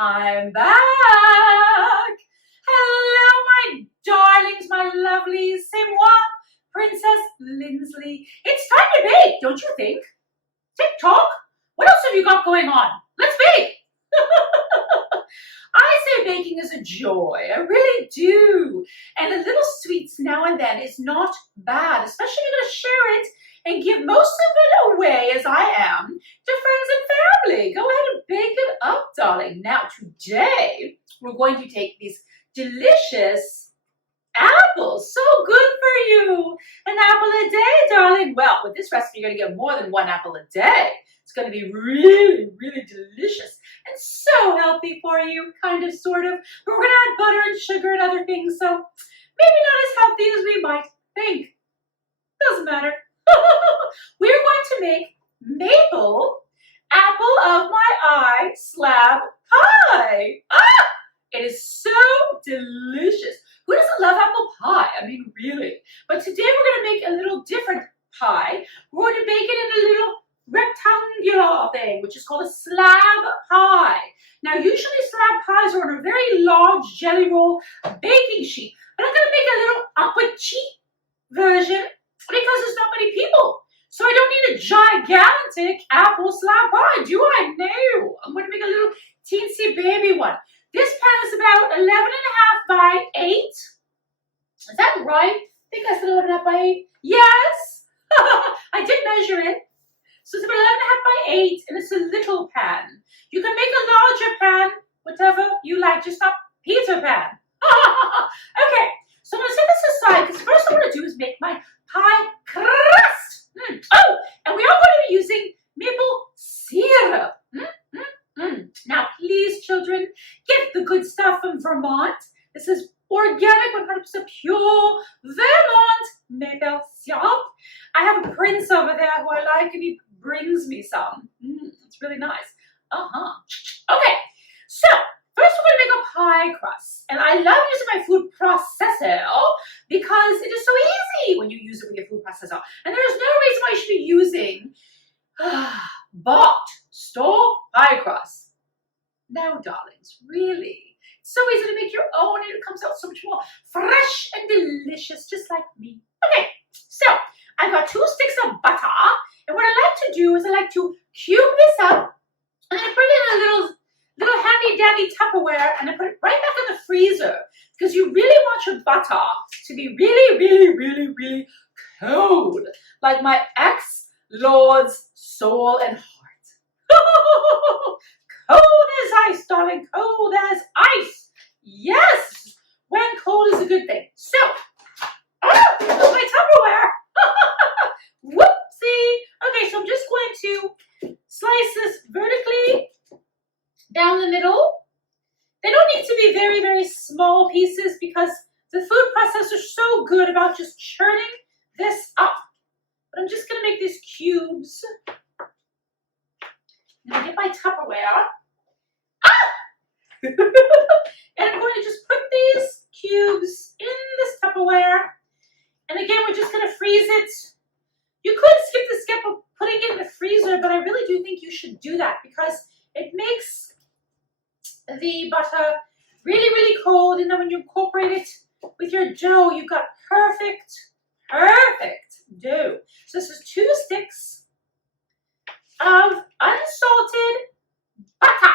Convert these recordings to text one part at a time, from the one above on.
I'm back. Hello, my darlings, my lovelies. C'est moi, Princess Lindsley. It's time to bake, don't you think? TikTok? What else have you got going on? Let's bake. I say baking is a joy. I really do. And a little sweets now and then is not bad, especially if you're going to share it and give most of it away, as I am, to friends and family. Go ahead and bake it up, darling. Now, today, we're going to take these delicious apples. So good for you. An apple a day, darling. Well, with this recipe, you're going to get more than one apple a day. It's going to be really, really delicious and so healthy for you, kind of, sort of. But we're going to add butter and sugar and other things, so maybe not as healthy as we might think. Doesn't matter. We're going to make maple apple of my eye slab pie. It is so delicious. Who doesn't love apple pie? I mean, really. But today we're going to make a little different pie. We're going to bake it in a little rectangular thing, which is called a slab pie. Now, usually slab pies are on a very large jelly roll baking sheet, but I'm going to make a little petit version because there's not many people. So I don't need a gigantic apple slab pie, do I? No. I'm going to make a little teensy baby one. This pan is about 11 and a half by 8. Is that right? I think I said 11 and a half by 8. Yes. I did measure it. So it's about 11 and a half by 8, and it's a little pan. You can make a larger pan, whatever you like, just not Peter Pan. Okay, so I'm going to set this aside, because first I want to do is make my pie crust. Oh, and we are going to be using maple syrup. Now, please, children, get the good stuff from Vermont. This is organic, 100% pure Vermont maple syrup. I have a prince over there who I like, and he brings me some. It's really nice. Okay, so first we're going to make a pie crust. And I love using my food processor because it is so easy when you use it with your food processor. And there is no reason why you should be using bought store pie crust. No, darlings, really. It's so easy to make your own, and it comes out so much more fresh and delicious, just like me. Okay, so I've got 2 sticks of butter, and what I like to do is I like to cube this up, and I put it in a little handy-dandy Tupperware, and I put it right back in the freezer, because you really want your butter to be really, really, really, really cold, like my ex-lord's soul and heart. Cold as ice, darling, cold as ice. Yes, when cold is a good thing. So, my Tupperware. Whoopsie. Okay, so I'm just going to slice this vertically down the middle. They don't need to be very, very small pieces because the food processor is so good about just churning this up. But I'm just going to make these cubes. I'm going to get my Tupperware. And I'm going to just put these cubes in this Tupperware. And again, we're just going to freeze it. You could skip the step of putting it in the freezer, but I really do think you should do that because it makes the butter really, really cold. And then when you incorporate it with your dough, you've got perfect dough. So this is 2 sticks of unsalted butter.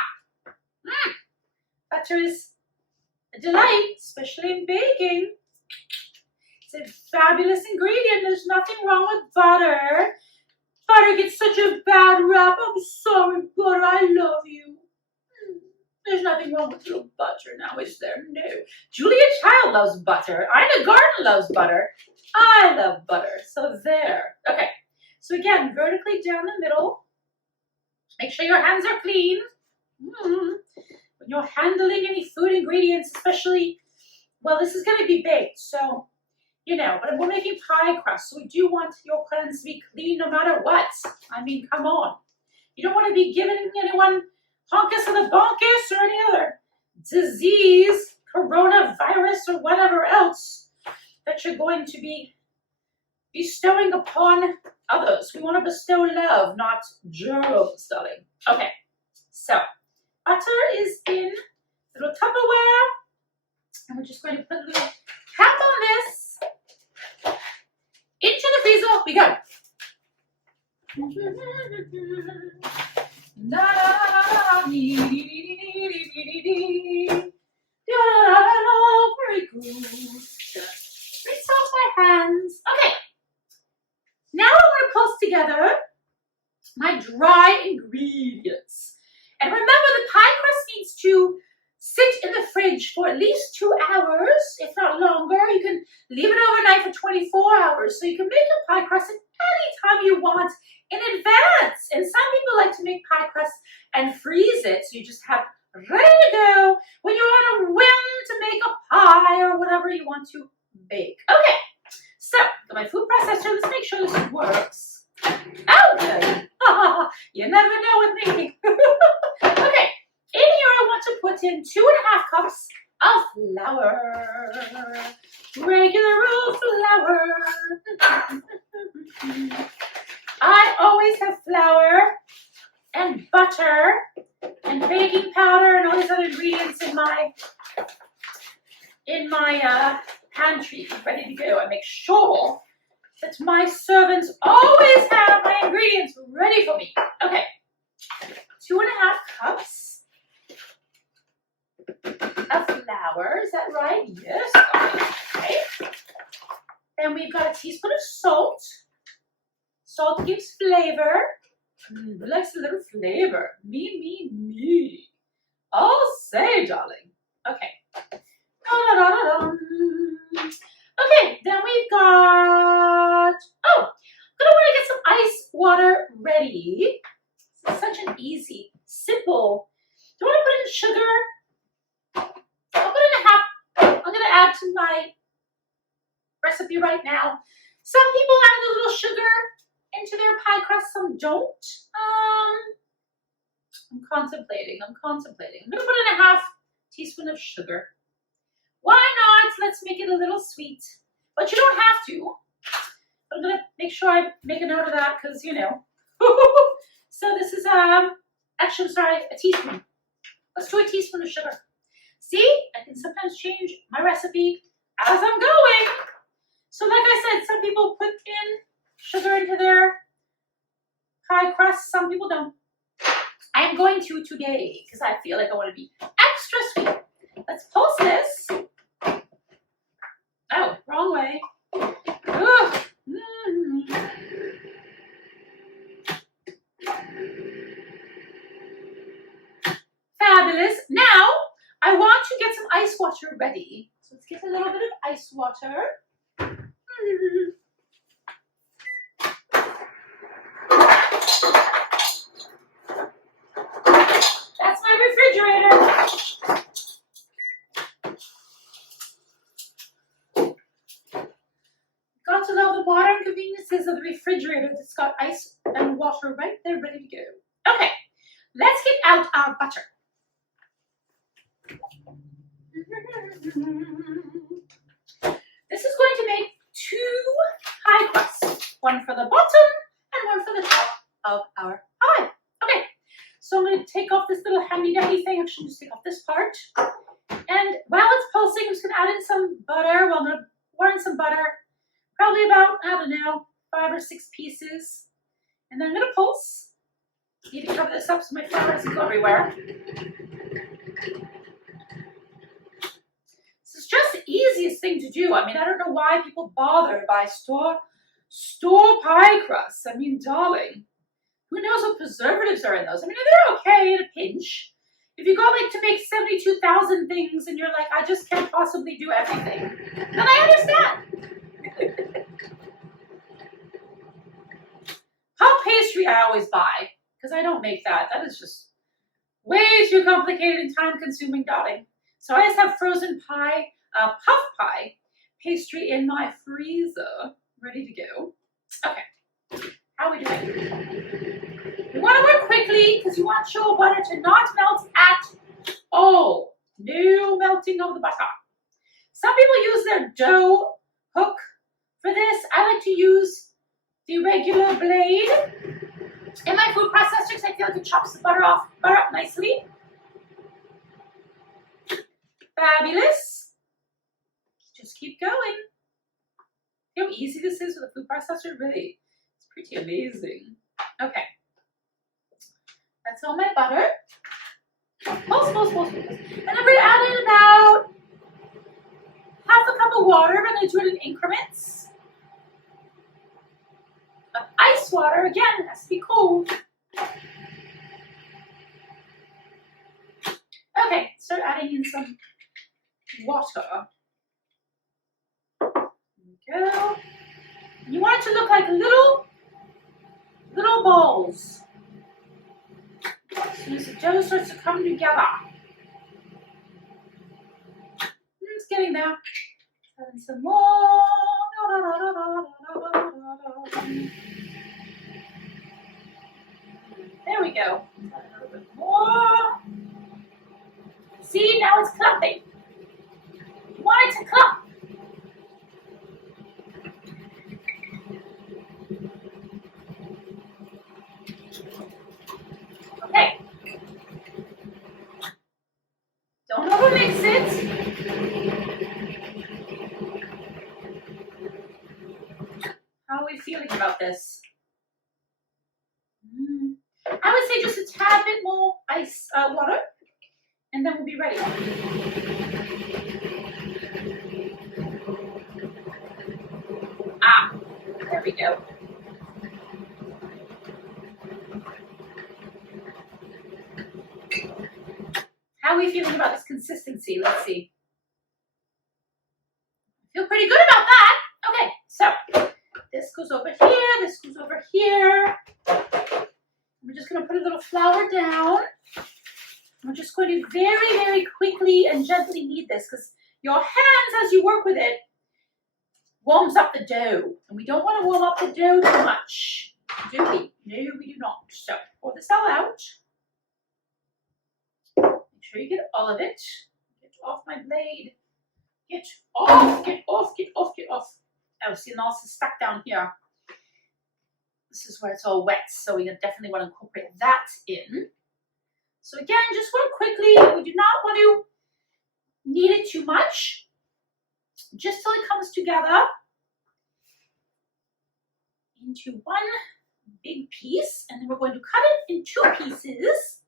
Butter is a delight, especially in baking. It's a fabulous ingredient. There's nothing wrong with butter. Butter gets such a bad rap. I'm sorry, butter. I love you. There's nothing wrong with little butter now, is there? No. Julia Child loves butter. Ina Garten loves butter. I love butter. So there. Okay. So again, vertically down the middle. Make sure your hands are clean. When you're handling any food ingredients, especially, well, this is going to be baked, so, you know, but we're making pie crust, so we do want your hands to be clean no matter what. I mean, come on. You don't want to be giving anyone honkus of the bonkus or any other disease, coronavirus, or whatever else that you're going to be bestowing upon others. We want to bestow love, not germs, darling. Okay, so butter is in a little Tupperware. And we're just going to put a little cap on this. Into the freezer we go. Very good. Rinse off my hands. Okay. Now I want to pulse together my dry ingredients. And remember, the pie crust needs to sit in the fridge for at least 2 hours, if not longer. You can leave it overnight for 24 hours. So you can make a pie crust at any time you want in advance. And some people like to make pie crust and freeze it. So you just have ready to go when you're on a whim to make a pie or whatever you want to bake. Okay, so got my food processor. Let's make sure this works. Oh, good. You never know with me. Okay. In here, I want to put in 2.5 cups of flour. Regular old flour. I always have flour and butter and baking powder and all these other ingredients in my pantry ready to go. I make sure that my servants always have my ingredients ready for me. Okay, 2.5 cups of flour, is that right? Yes, okay. Then we've got a teaspoon of salt. Salt gives flavor. Who likes a little flavor? Me. I'll say, darling. Okay. Okay, then we've got, I'm gonna want to get some ice water ready. It's such an easy, simple. Do you want to put in sugar? I'm going to add to my recipe right now. Some people add a little sugar into their pie crust, some don't. I'm contemplating. I'm going to put in a 1/2 teaspoon of sugar. Why not? Let's make it a little sweet. But you don't have to. I'm going to make sure I make a note of that because, you know. So this is, actually, I'm sorry, a teaspoon. Let's do a teaspoon of sugar. See, I can sometimes change my recipe as I'm going. So like I said, some people put in sugar into their pie crust. Some people don't. I am going to today because I feel like I want to be extra sweet. Let's pulse this. Oh, wrong way. Ugh. Fabulous. Now, I want to get some ice water ready. So let's get a little bit of ice water. That's my refrigerator. Got to love the modern conveniences of the refrigerator that's got ice and water right there ready to go. Okay, let's get out our butter. This is going to make 2 pie crusts, one for the bottom and one for the top of our pie. Okay, so I'm going to take off this little handy-dandy thing. Actually, just take off this part. And while it's pulsing, I'm just going to add in some butter. Well, I'm going to pour in some butter, probably about, I don't know, 5 or 6 pieces. And then I'm going to pulse. Need to cover this up so my flour doesn't go everywhere. It's just the easiest thing to do. I mean, I don't know why people bother to buy store pie crusts. I mean, darling, who knows what preservatives are in those? I mean, they're okay in a pinch. If you go like to make 72,000 things and you're like, I just can't possibly do everything, then I understand. Puff pastry I always buy because I don't make that. That is just way too complicated and time consuming, darling. So I just have frozen pie, puff pie pastry in my freezer, ready to go. Okay, how are we doing? You want to work quickly because you want your butter to not melt at all. No melting of the butter. Some people use their dough hook for this. I like to use the regular blade in my food processor because I feel like it chops the butter up nicely. Fabulous. Just keep going. See how easy this is with a food processor? Really, it's pretty amazing. Okay. That's all my butter. Pulse. And then we're going to add in about half a cup of water. I'm going to do it in increments. Of ice water, again, it has to be cold. Okay, start adding in some water. There we go. You want it to look like little balls. As soon as the dough starts to come together. It's getting there. Add in some more. There we go. Add a little bit more. See, now it's clumping. You want it to clump. Okay. Don't overmix it. How are we feeling about this? I would say just a tad bit more ice water, and then we'll be ready. There we go. How are we feeling about this consistency? Let's see. I feel pretty good about that. Okay, so this goes over here, this goes over here. We're just going to put a little flour down. We're just going to very, very quickly and gently knead this because your hands, as you work with it, warms up the dough. And we don't want to warm up the dough too much, do we? No, we do not. So pour this all out. Make sure you get all of it. Get off my blade. Get off, get off, get off, get off. Oh, see, now it's stuck down here. This is where it's all wet, so we definitely want to incorporate that in. So again, just work quickly. We do not want to knead it too much, just till it comes together into one big piece, and then we're going to cut it in two pieces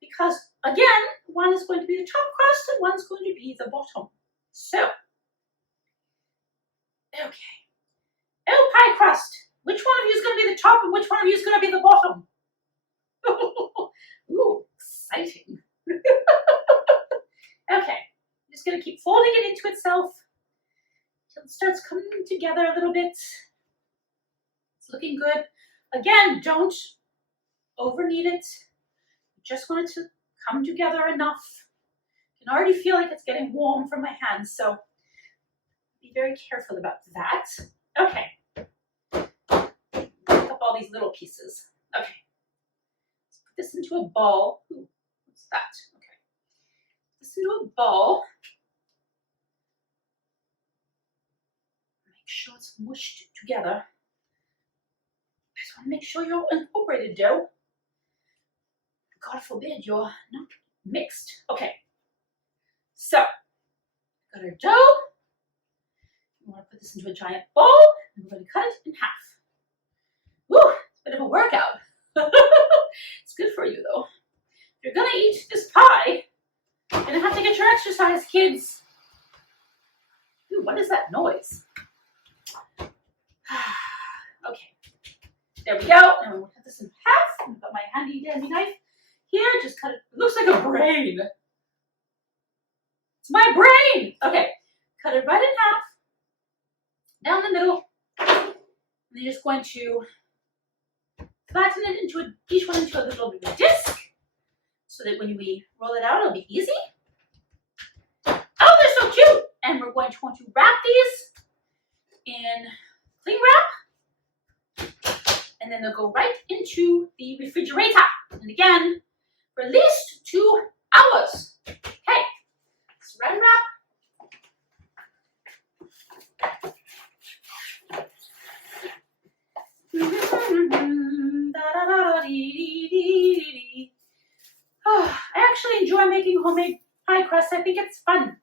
because, again, one is going to be the top crust and one's going to be the bottom. So, okay. Oh, pie crust. Which one of you is going to be the top and which one of you is going to be the bottom? Ooh, exciting. Okay, just going to keep folding it into itself until it starts coming together a little bit. It's looking good. Again, don't over knead it. You just want it to come together enough. You can already feel like it's getting warm from my hands, so be very careful about that. Okay. Pick up all these little pieces. Okay. Let's put this into a ball. Ooh, what's that? Okay. Put this into a ball. Make sure it's mushed together. I just want to make sure you're incorporated dough. God forbid you're not mixed. Okay. So, got our dough. We want to put this into a giant bowl, and we're going to cut it in half. Woo, it's a bit of a workout. It's good for you, though. If you're going to eat this pie, you're going to have to get your exercise, kids. Ooh, what is that noise? Okay, there we go. Now we'll cut this in half. I've got my handy dandy knife here. Just cut it. It looks like a brain. It's my brain. Okay, cut it right in half. Down the middle, and then you're just going to flatten it into each one into a little bit of a disc, so that when we roll it out, it'll be easy. Oh, they're so cute! And we're going to want to wrap these in cling wrap, and then they'll go right into the refrigerator. And again, for at least 2 hours. Okay, let's wrap. I actually enjoy making homemade pie crust. I think it's fun.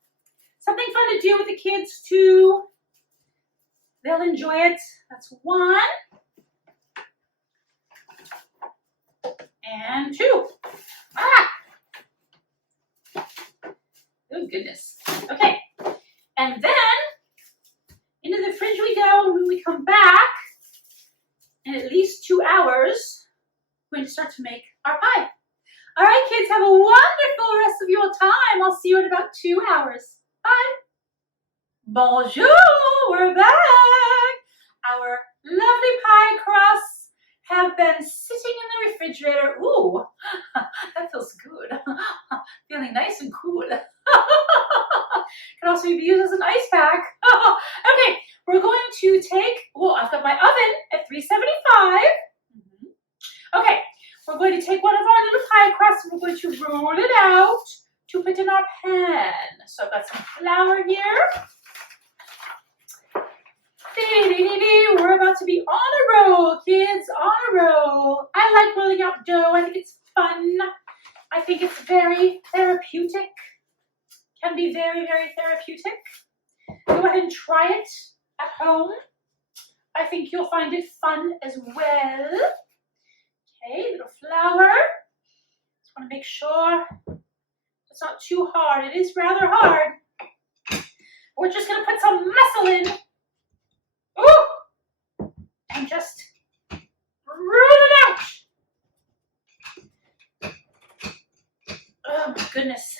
Something fun to do with the kids too. They'll enjoy it. That's 1. And 2. Ah! Oh, goodness. Okay. And then, into the fridge we go. When we come back, in at least 2 hours, we're going to start to make our pie. All right, kids, have a wonderful rest of your time. I'll see you in about 2 hours. Bye. Bonjour, we're back. Our lovely pie crusts have been sitting in the refrigerator. Ooh, that feels good. Feeling nice and cool. Can also be used as an ice pack. Okay, we're going to take, I've got my oven at 375. Okay, we're going to take one of our little pie crusts and we're going to roll it out to put in our pan. So I've got some flour here. We're about to be on a roll, kids, on a roll. I like rolling out dough. I think it's fun. I think it's very therapeutic. Can be very, very therapeutic. Go ahead and try it at home. I think you'll find it fun as well. Okay, little flour. Just want to make sure it's not too hard. It is rather hard. We're just going to put some muscle in. Ooh! And just roll it out. Oh my goodness.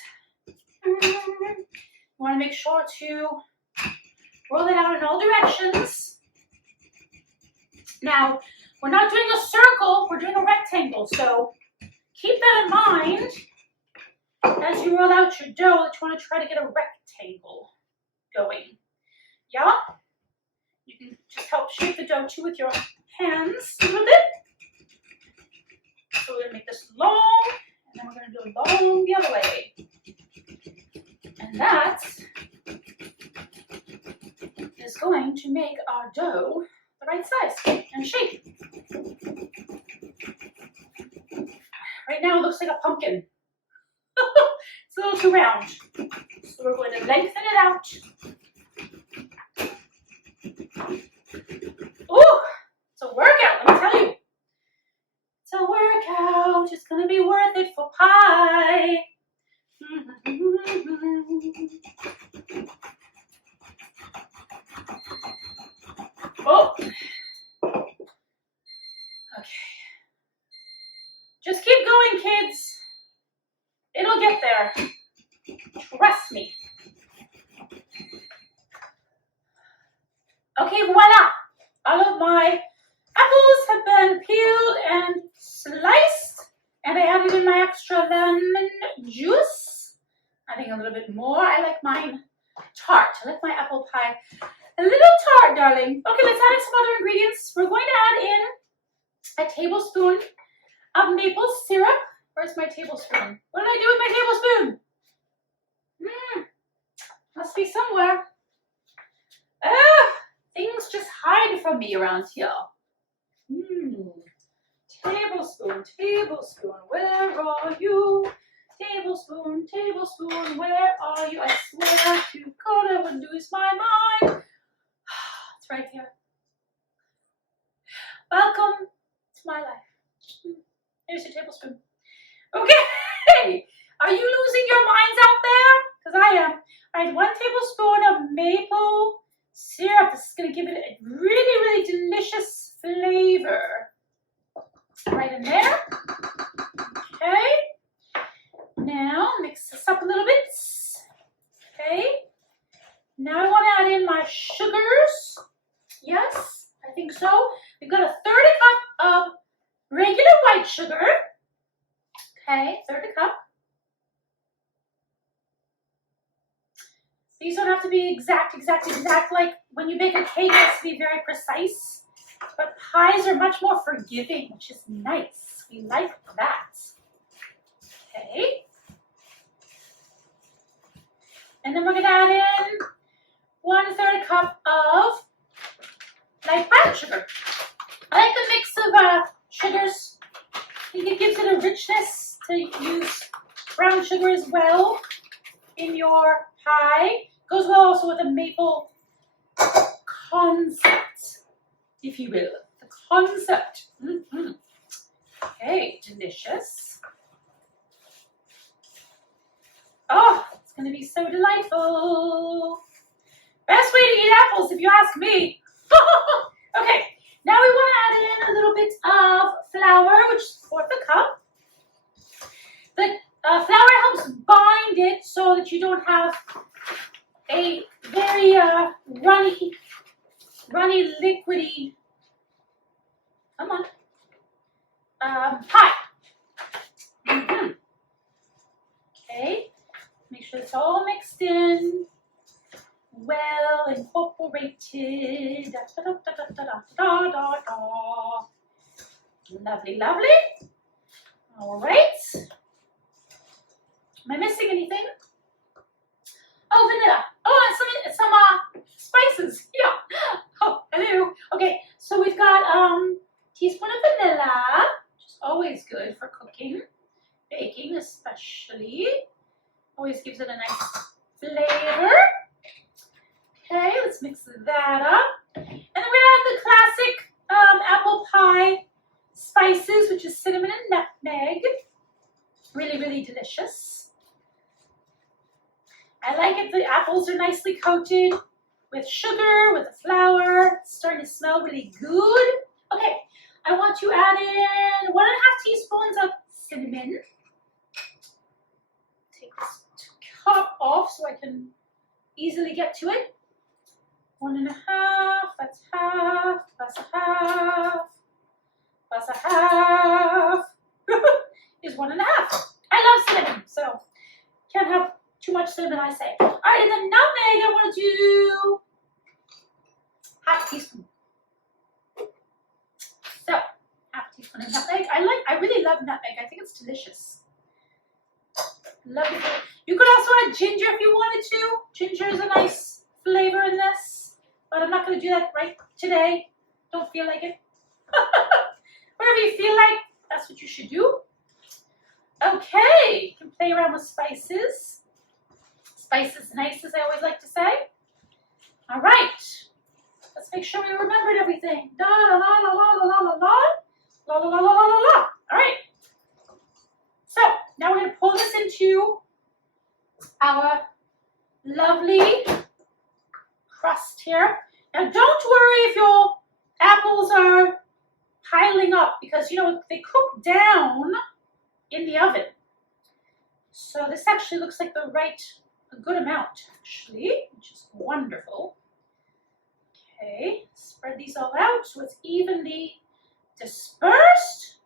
You want to make sure to roll it out in all directions. Now, we're not doing a circle, we're doing a rectangle. So keep that in mind as you roll out your dough that you want to try to get a rectangle going. Yeah? You can just help shape the dough too with your hands a little bit. So we're going to make this long, and then we're going to do it long the other way. And that is going to make our dough the right size and shape. Right now it looks like a pumpkin. It's a little too round. So we're going to lengthen it out. Ooh, it's a workout, let me tell you. It's a workout. It's going to be worth it for pie. Oh. Okay. Just keep going, kids. It'll get there. Trust me. Okay, voila. All of my apples have been peeled and sliced, and I added in my extra lemon juice. I think a little bit more. I like mine tart. I like my apple pie a little tart, darling. Okay, let's add in some other ingredients. We're going to add in a tablespoon of maple syrup. Where's my tablespoon? What did I do with my tablespoon? Must be somewhere. Things just hide from me around here. Tablespoon, tablespoon, where are you? Tablespoon, tablespoon, where are you? I swear to God, I wouldn't lose my mind. It's right here. Welcome to my life. Here's your tablespoon. Okay. Are you losing your minds out there? Because I am. I had 1 tablespoon of maple syrup. This is going to give it a really, really delicious flavor. Right in there. Okay. Now, mix this up a little bit. Okay. Now I want to add in my sugars. Yes, I think so. We've got a 1/3 cup of regular white sugar. Okay, 1/3 cup. These don't have to be exact. Like when you bake a cake, it has to be very precise. But pies are much more forgiving, which is nice. We like that. Okay. And then we're going to add in 1/3 cup of light brown sugar. I like the mix of sugars. I think it gives it a richness to use brown sugar as well. in your pie. Goes well also with a maple concept, if you will. The concept. Okay, delicious. Oh, it's going to be so delightful. Best way to eat apples, if you ask me. Okay, now we want to add in a little bit of flour, which is 1/4 cup. The flour helps bind it so that you don't have a very runny, liquidy, come on, pie. Okay, make sure it's all mixed in, well incorporated. Lovely, lovely. All right. Am I missing anything? Oh, vanilla. Oh, and some spices. Yeah. Oh, hello. Okay, so we've got teaspoon of vanilla, which is always good for cooking, baking especially. Always gives it a nice flavor. Okay, let's mix that up. And then we're gonna add the classic apple pie spices, which is cinnamon and nutmeg. Really, really delicious. I like it. The apples are nicely coated with sugar, with the flour. It's starting to smell really good. Okay, I want to add in 1½ teaspoons of cinnamon. Take this top off so I can easily get to it. 1½ that's half, that's a half, that's a half, is 1½ I love cinnamon, so can't have too much cinnamon, I say. All right, and then nutmeg, I want to do ½ teaspoon. So, ½ teaspoon of nutmeg. I really love nutmeg. I think it's delicious. Love it. You could also add ginger if you wanted to. Ginger is a nice flavor in this, but I'm not going to do that right today. Don't feel like it. Whatever you feel like, that's what you should do. Okay, you can play around with spices. Spice is nice, as I always like to say. All right, let's make sure we remembered everything. Da la la la la la la la la la la la la la la. All right. So now we're going to pull this into our lovely crust here. Now don't worry if your apples are piling up, because you know they cook down in the oven. So this actually looks like a good amount actually, which is wonderful. Okay, spread these all out so it's evenly dispersed.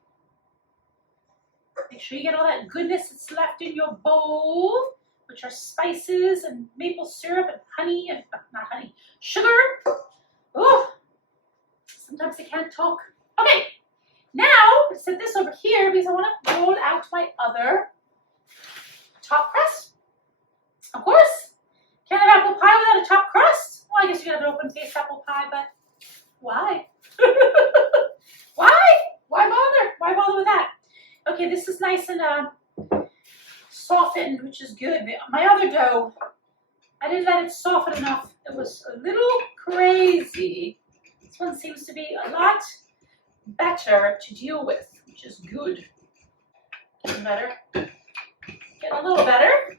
Make sure you get all that goodness that's left in your bowl, which are spices and maple syrup and honey, and not honey, sugar. Oh, sometimes I can't talk. Okay, now let's set this over here because I want to roll out my other top crust. Of course, can't have apple pie without a top crust. Well, I guess you could have an open-faced apple pie, but why? Why? Why bother? Why bother with that? Okay, this is nice and softened, which is good. My other dough, I didn't let it soften enough. It was a little crazy. This one seems to be a lot better to deal with, which is good. Getting better. Getting a little better.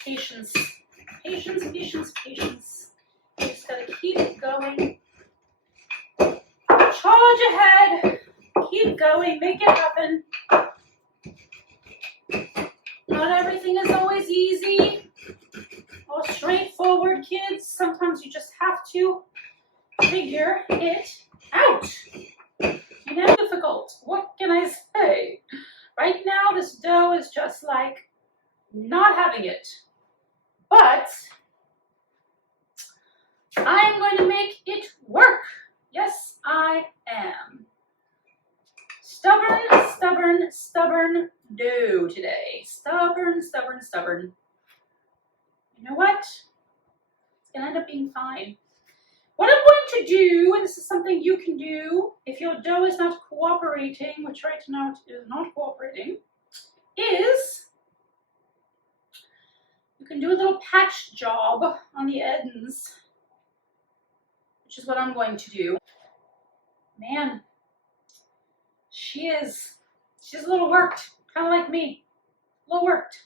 Patience. Patience, patience, patience. You just gotta keep going. Charge ahead. Keep going. Make it happen. Not everything is always easy or straightforward, kids. Sometimes you just have to figure it out. You know, difficult. What can I say? Right now, this dough is just like not having it. But I'm going to make it work. Yes, I am. Stubborn, stubborn, stubborn dough today. Stubborn, stubborn, stubborn. You know what? It's going to end up being fine. What I'm going to do, and this is something you can do if your dough is not cooperating, which right now it is not cooperating, is you can do a little patch job on the ends, which is what I'm going to do. Man, she's a little worked, kind of like me, a little worked.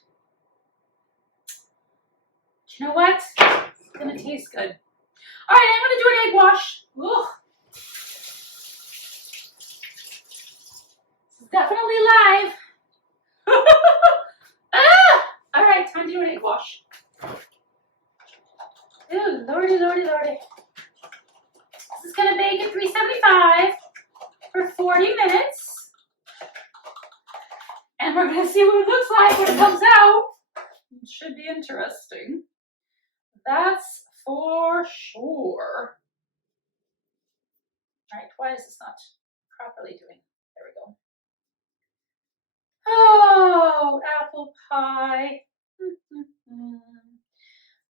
But you know what? It's gonna taste good. All right, I'm gonna do an egg wash. Ugh. This is definitely live. Ah! All right, time to do an egg wash. Ew, lordy, lordy, lordy. This is gonna bake at 375 for 40 minutes. And we're gonna see what it looks like when it comes out. It should be interesting. That's for sure. All right, why is this not properly doing? There we go. Oh, apple pie.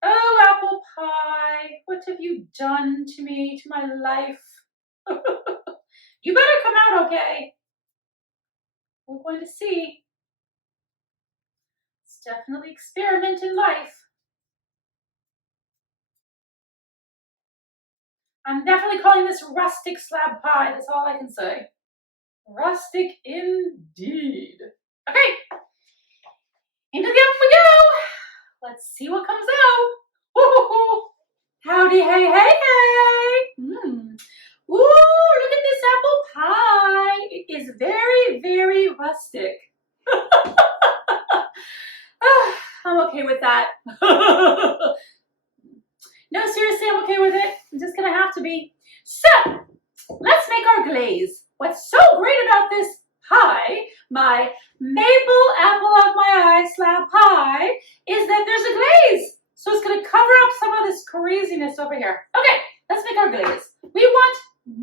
Oh, apple pie, what have you done to me, to my life? You better come out okay. We're going to see. It's definitely experiment in life. I'm definitely calling this rustic slab pie. That's all I can say. Rustic indeed. Okay, into the oven we go. Let's see what comes out. Woo-hoo-hoo. Howdy, hey, hey, hey. Ooh, look at this apple pie. It is very, very rustic. I'm okay with that. No, seriously, I'm okay with it. I'm just gonna have to be. So, let's make our glaze. What's so great about this pie, my maple apple of my eye slab pie, is that there's a glaze. So it's gonna cover up some of this craziness over here. Okay, let's make our glaze. We want,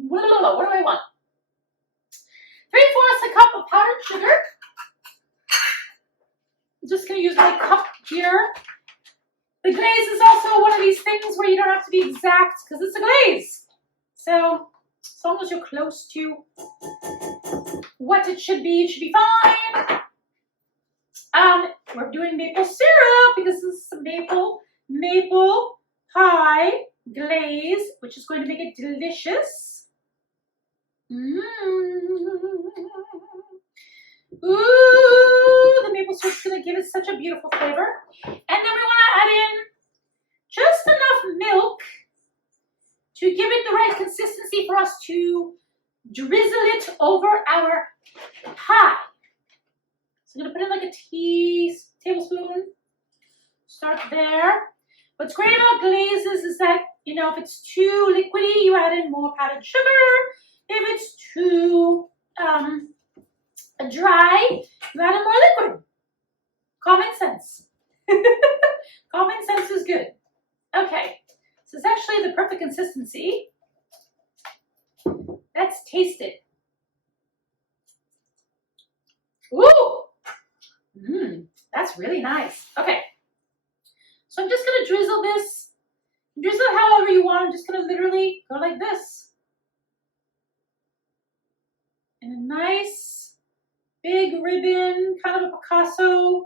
what do I want? 3/4 cup of powdered sugar. I'm just gonna use my cup here. The glaze is also one of these things where you don't have to be exact because it's a glaze. So as long as you're close to what it should be fine. We're doing maple syrup because this is some maple pie glaze, which is going to make it delicious. Ooh, the maple syrup is going to give it such a beautiful flavor. And then we want to add in just enough milk to give it the right consistency for us to drizzle it over our pie. So I'm going to put in like a tablespoon. Start there. What's great about glazes is that, you know, if it's too liquidy, you add in more powdered sugar. If it's too dry, you add in more liquid. Common sense. Common sense is good. Okay, so it's actually the perfect consistency. Let's taste it. Ooh, that's really nice. Okay, so I'm just gonna drizzle this. Drizzle it however you want. I'm just gonna literally go like this. And a nice big ribbon, kind of a Picasso.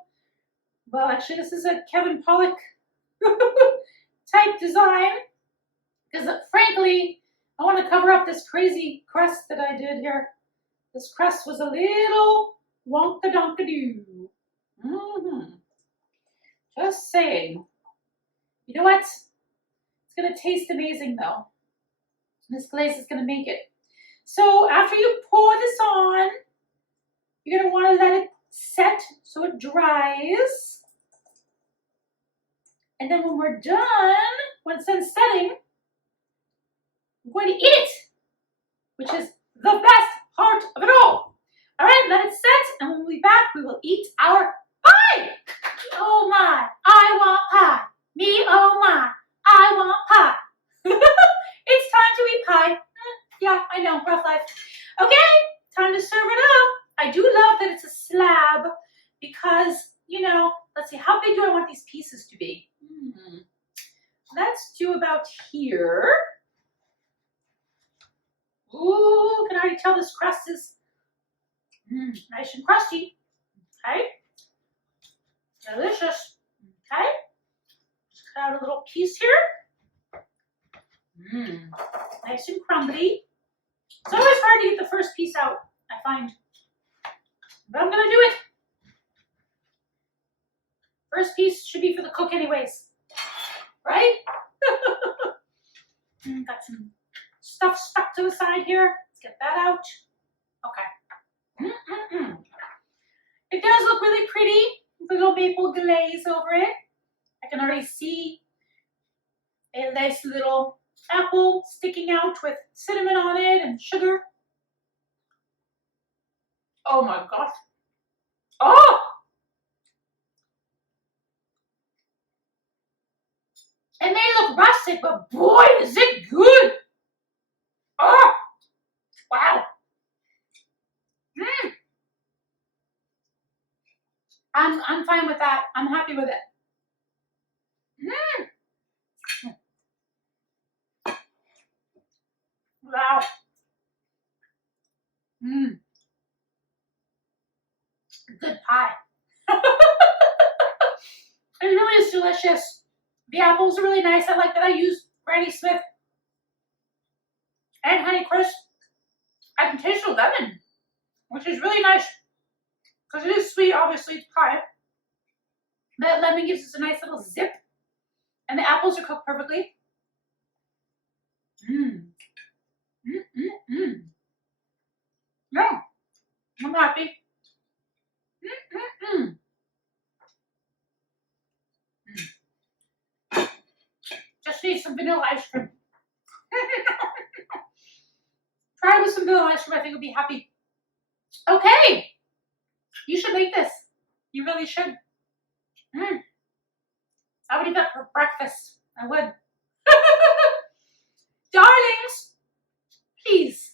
Well, actually, this is a Kevin Pollock type design. Because frankly, I want to cover up this crazy crust that I did here. This crust was a little wonka-donka-doo. Just saying. You know what? It's going to taste amazing, though. This glaze is going to make it. So after you pour this on, you're going to want to let it set so it dries. And then when we're done, when it's done setting, we're going to eat it, which is the best part of it all. All right, let it set, and when we'll be back, we will eat our pie. Oh my, I want pie. Me, oh my, I want pie. It's time to eat pie. Yeah, I know, rough life. Okay, time to serve it up. I do love that it's a slab because, you know, let's see, how big do I want these pieces to be? Let's do about here. Ooh, can already tell this crust is nice and crusty. Okay. Delicious. Okay. Just cut out a little piece here. Nice and crumbly. It's always hard to get the first piece out, I find. But I'm gonna do it. First piece should be for the cook anyways. Right? Got some stuff stuck to the side here. Let's get that out. Okay. It does look really pretty with a little maple glaze over it. I can already see a nice little apple sticking out with cinnamon on it and sugar. Oh my gosh. Oh! It may look rustic, but boy, is it good! Oh! Wow. I'm fine with that. I'm happy with it. Wow. Good pie. It really is delicious. The apples are really nice. I like that I used Granny Smith and Honey Crisp. I can taste the lemon, which is really nice because it is sweet. Obviously, it's pie. That lemon gives us a nice little zip, and the apples are cooked perfectly. Yeah, I'm happy. Just need some vanilla ice cream. Try with some vanilla ice cream. I think you'll be happy. Okay, you should make this. You really should. I would eat that for breakfast. I would. Darlings, please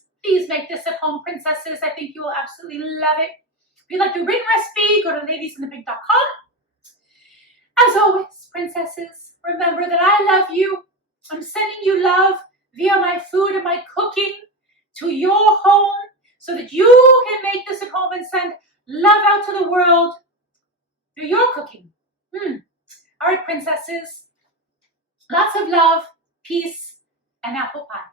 make this at home, princesses. I think you will absolutely love it. If you'd like the written recipe, go to ladiesinthepink.com. As always, princesses, remember that I love you. I'm sending you love via my food and my cooking to your home so that you can make this at home and send love out to the world through your cooking. All right, princesses, lots of love, peace, and apple pie.